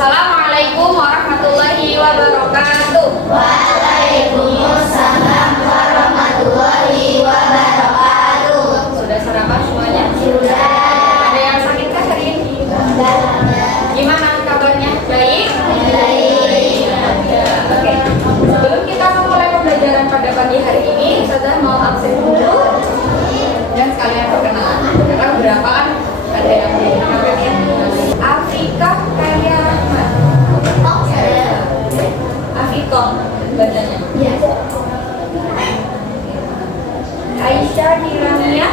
Assalamualaikum warahmatullahi wabarakatuh. Waalaikumsalam warahmatullahi wabarakatuh. Sudah sarapan semuanya? Sudah. Ada yang sakit kah hari ini? Gimana kabarnya? Baik? Baik. Oke. Sebelum kita memulai pembelajaran pada pagi hari ini, Ustazah mau absen dulu dan sekalian perkenalan. Karena berapaan ada yang dikenalkan ya? Afrika Kaya Rahmat. Afikom bacanya. Ya. Aisyah Hiramia.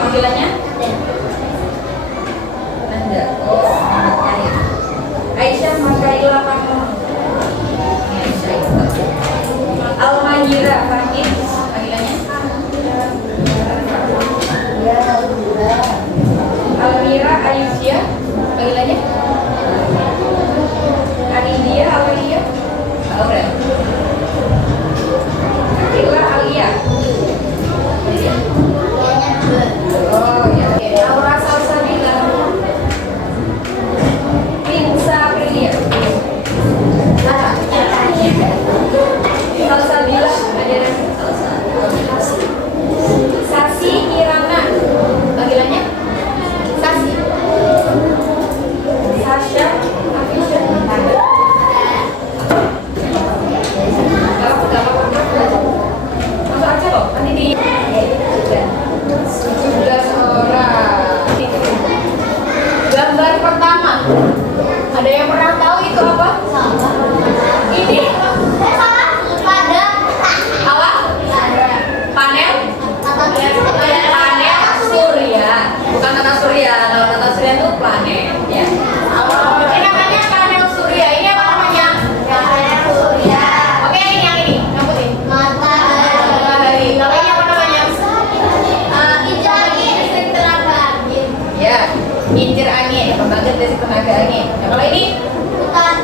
Panggilannya? Anda. Oh, Aisyah Makaila Fatma. Almahira Fakir. Panggilannya? Almira Aisyah. Panggilannya? Aridia Aulia. Aura. Akila Alia. Oh ya. Aura Salsabila. Pinsa Aprilia. Salsabila. Ada Salsa. Sasi Kirana. Panggilannya? Sasi. Sasha Afisha. Masuk aja loh, nanti di 17 orang. Gambar pertama, ada yang pernah tahu itu apa? Ini apa? Panel? Panel surya, bukan tata surya. Kalau tata surya itu planet, ya. Ini namanya panel surya. Ini apa namanya? Oke, ini yang ini, yang putih. Matahari. Kalau ini apa namanya? Ya, kincir angin, pembangkit listrik tenaga angin. Ya, kalau ini hutan.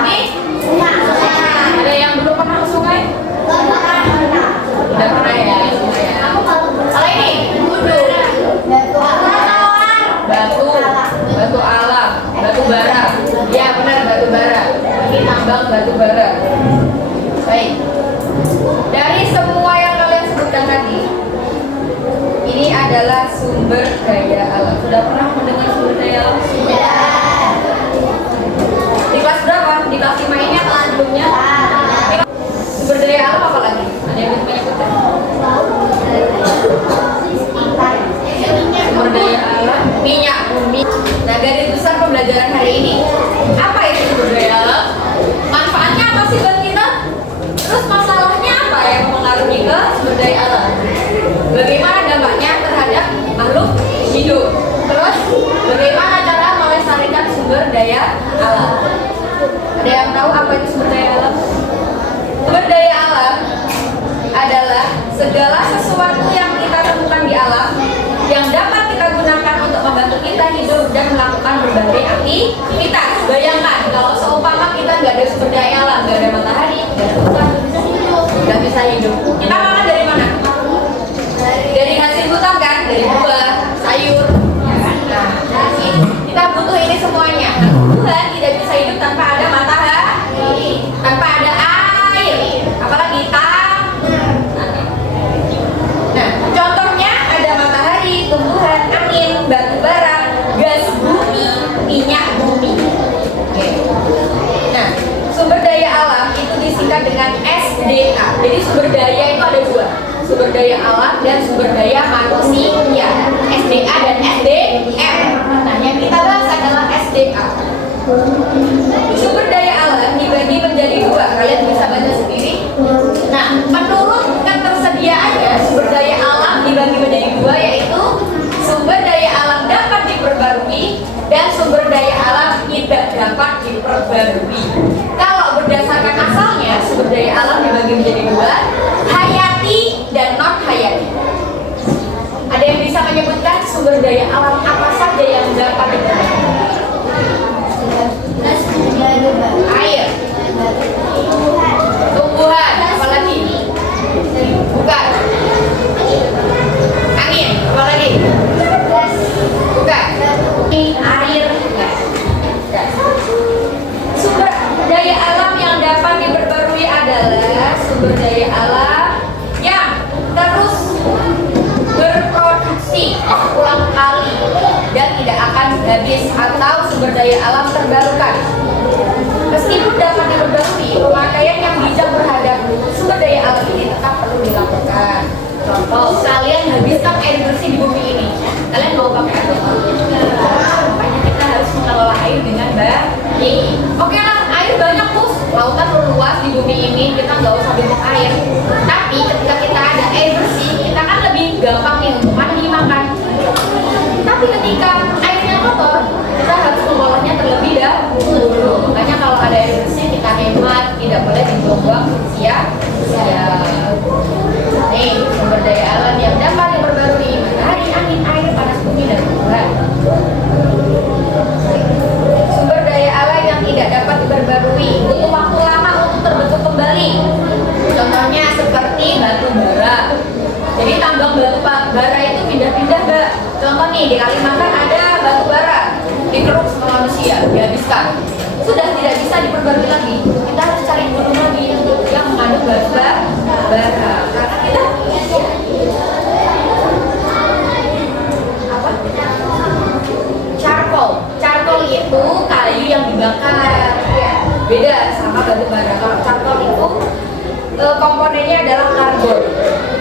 Ini ada yang belum pernah ke sungai? Udah pernah ya, sungai ya. Kalau ini gunung, batu alam, batu bara. Ya benar, batu bara. Ini tambang batu bara. Baik. Dari semua yang kalian sebutkan tadi, ini adalah sumber daya alam. Sudah pernah mendengar sumber daya alam? Di kelas berapa? Di kelas 5 ini apa sebelumnya? Sumber daya alam apa lagi? Ada yang bisa menyebutkan? Sumber daya alam minyak bumi. Nah, garis besar pembelajaran hari ini, apa itu sumber daya alam? Manfaatnya apa sih buat kita? Terus masalahnya apa yang mempengaruhi ke sumber daya alam? Bagaimana dampaknya terhadap makhluk hidup? Terus bagaimana cara melestarikan sumber daya alam? Ada yang tahu apa itu sumber daya alam? Sumber daya alam adalah segala sesuatu yang kita temukan di alam yang dapat kita gunakan untuk membantu kita hidup dan melakukan berbagai aktivitas. Bayangkan kalau seumpama kita nggak ada sumber daya alam, nggak ada matahari, nggak ada hutan, nggak bisa hidup. Kita makan dari mana? Dari hasil hutan kan, dari buah, sayur. Nah, kita butuh ini semuanya. Nah, Tuhan tidak bisa hidup tanpa ada matahari, tanpa ada air, apalagi tanah. Nah, contohnya ada matahari, tumbuhan, angin, batu bara, gas bumi, minyak bumi. Oke. Nah, sumber daya alam itu disingkat dengan SDA. Jadi sumber daya itu ada dua, sumber daya alam dan sumber daya manusia, SDA dan SDM. Nah, yang kita bahas adalah SDA. Sumber daya alam dibagi menjadi dua, kalian bisa baca sendiri. Nah, menurut ketersediaannya sumber daya alam dibagi menjadi dua, yaitu sumber daya alam dapat diperbarui dan sumber daya alam tidak dapat diperbarui. Kalau berdasarkan asalnya, sumber daya alam dibagi menjadi dua, hayati dan non hayati. Ada yang bisa menyebutkan sumber daya alam apa saja yang dapat diperbarui? Air, tumbuhan, apalagi? Bukan. Angin, apalagi? Bukan. Air, daya alam terbarukan. Meskipun dapat diperbarui, pemakaian yang bijak terhadap sumber daya alam ini tetap perlu dilakukan. Contoh, kalian habiskan air bersih di bumi ini, kalian mau pakai air apa? Makanya kita harus mengelola air dengan baik. Oke lah, air banyak tuh, lautan luas di bumi ini, kita nggak usah butuh air. Tapi ketika kita ada air bersih, kita kan lebih gampang nih untuk mandi, makan. Tapi ketika airnya kotor, kita harus mengolahnya terlebih dahulu. Makanya kalau ada air bersih, kita hemat, tidak boleh dibuang-buang sia-sia. Nih, sumber daya alam yang dapat diperbarui: matahari, angin, air, panas bumi, dan tumbuhan. Sumber daya alam yang tidak dapat diperbarui butuh waktu lama untuk terbentuk kembali. Contohnya seperti batu bara. Jadi tambang batu bara itu pindah-pindah, Mbak. Contoh nih, di Kalimantan ada batu bara, dikeruk sama manusia, dihabiskan. Sudah tidak bisa diperbarui lagi. Kita harus cari gunung lagi yang mengandung batu bara. Karena kita apa? Charcoal itu kayu yang dibakar. Beda sama batu bara. Kalau charcoal itu komponennya adalah karbon.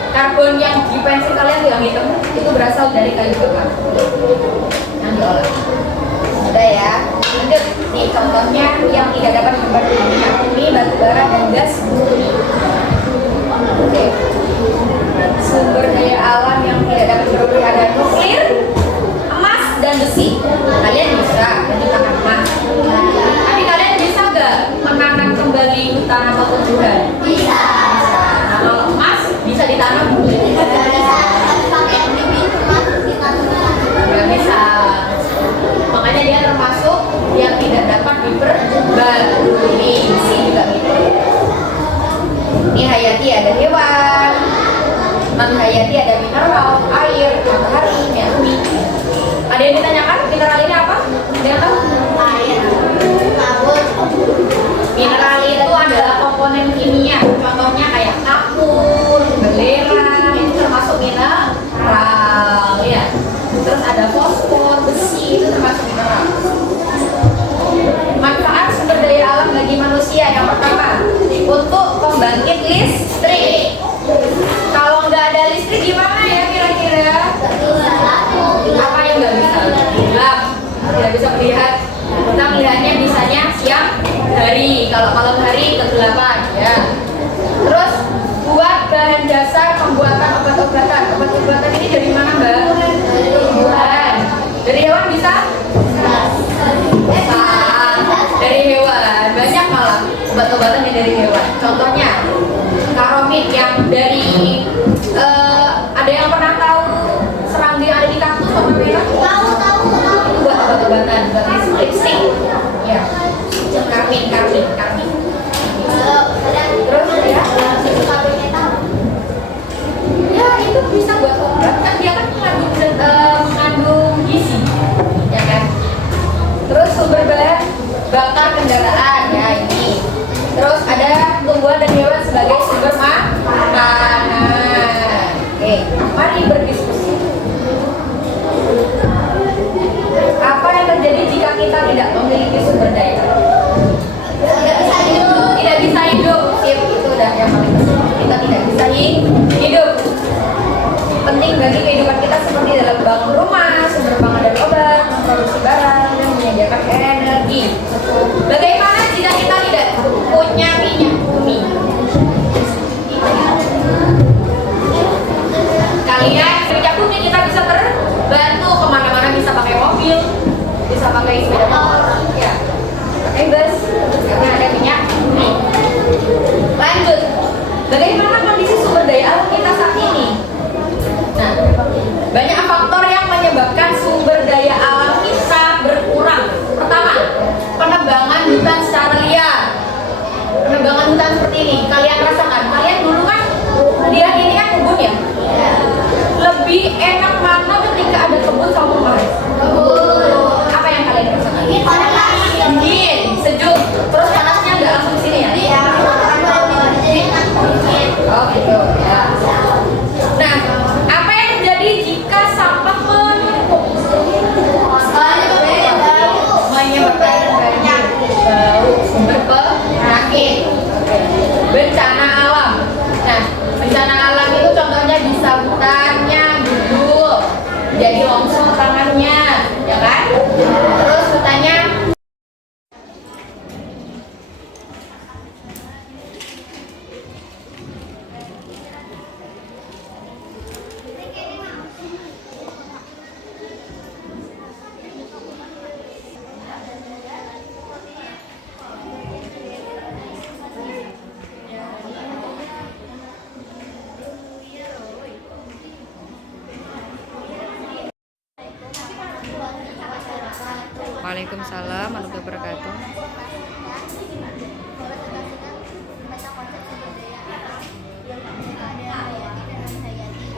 Karbon yang di pensil kalian yang hitam itu berasal dari kayu bakar yang diolah. Udah ya. Lanjut nih, contohnya yang tidak dapat diperbarui: minyak bumi, batu bara, dan gas bumi. Oke. Sumber daya alam yang tidak dapat diperbarui ada nuklir, emas, dan besi. Kalian bisa menanam emas. Tapi kalian bisa nggak menanam kembali hutan atau tumbuhan? Bisa. Nah, kalau emas bisa ditanam? Nggak bisa. Makanya dia termasuk yang tidak dapat diperbarui. Besi juga gitu. Ini hayati ada hewan, non hayati ada mineral, air, matahari, minyak bumi. Ada yang ditanyakan? Mineral ini apa? Ada yang tahu? Air, kabut. Mineral itu adalah komponen kimia. Contohnya kayak kapur, belerang, itu termasuk mineral ya. Terus ada fosfor, besi, itu termasuk mineral. Manfaat sumber daya alam bagi manusia yang pertama, untuk pembangkit listrik. Kalau nggak ada listrik gimana ya kira-kira? Apa yang nggak bisa? Gelap, tidak bisa melihat. Kita melihatnya bisanya siang hari, kalau malam hari kegelapan ya. Terus buat bahan dasar pembuatan obat-obatan. Obat-obatan ini dari mana, Mbak? Tumbuhan. Dari hewan bisa? Bisa. Dari hewan, banyak malah obat-obatan yang dari hewan. Contohnya karomid yang dari ada yang pernah tahu serangga yang ada di kaktus warna merah? Tahu. Itu buat obat-obatan, buat lipstick. Ya. Karmin. Terus ya, ya itu bisa buat obat, kan dia kan mengandung gizi, ya kan. Terus sumber bahan bakar kendaraan ya ini. Terus ada tumbuhan dan hewan sebagai sumber makanan. Oke, mari berdiskusi. Apa yang terjadi jika kita tidak memiliki sumber daya? Tidak bisa hidup. Sip, itu udah yang paling penting. Kita tidak bisa hidup. Penting bagi kehidupan kita seperti dalam bangun rumah, sumber pangan dan obat, memproduksi barang, dan menyediakan energi. Bagaimana jika kita tidak punya minyak bumi? Kalian minyak bumi kita bisa terbantu kemana-mana, bisa pakai mobil, bisa pakai sepeda motor, ya, pakai bus, karena ada minyak bumi. Lanjut, bagaimana kondisi sumber daya alam kita saat ini? Nah, banyak faktor yang menyebabkan sumber daya alam kita berkurang. Pertama, penebangan hutan secara liar. Penebangan hutan seperti ini, kalian rasakan? Kalian dulu kan lihat ini kan kebun ya? Lebih Waalaikumsalam warahmatullahi wabarakatuh. Meta konsep sumber daya alam. Yang pertama ada hayati dan non-hayati.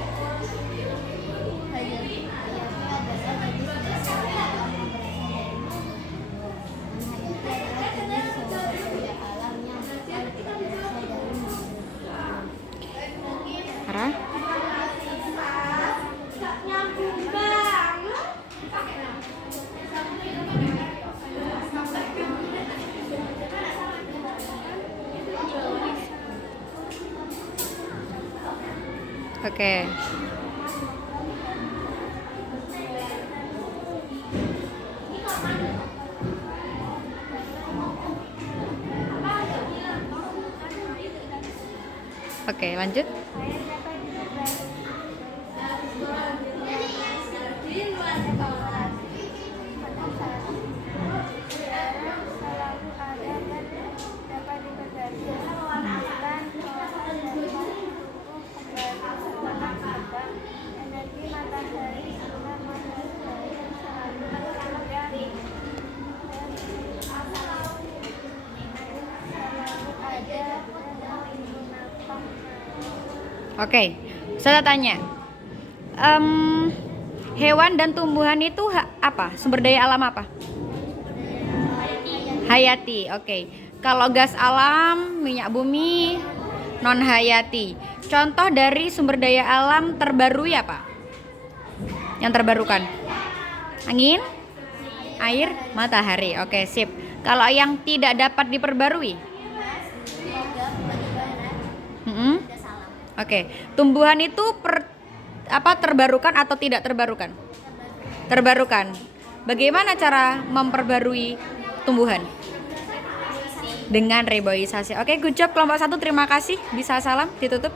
Hayati adalah jenis sumber daya alam yang berasal dari bumi. Non-hayati adalah jenis sumber daya alam yang tidak berasal dari bumi. Arah? Oke. Oke, lanjut. Energi matahari sinar matahari selalu ada dan menggunakan. Oke, saya tanya. Hewan dan tumbuhan itu apa? Sumber daya alam apa? Hayati. Oke. Kalau gas alam, minyak bumi, non hayati. Contoh dari sumber daya alam terbarui apa? Yang terbarukan? Angin, air, matahari. Oke, sip. Kalau yang tidak dapat diperbarui? Mm-mm. Oke. Tumbuhan itu terbarukan atau tidak terbarukan? Terbarukan. Bagaimana cara memperbarui tumbuhan? Dengan reboisasi. Oke, good job kelompok 1. Terima kasih. Bisa salam ditutup.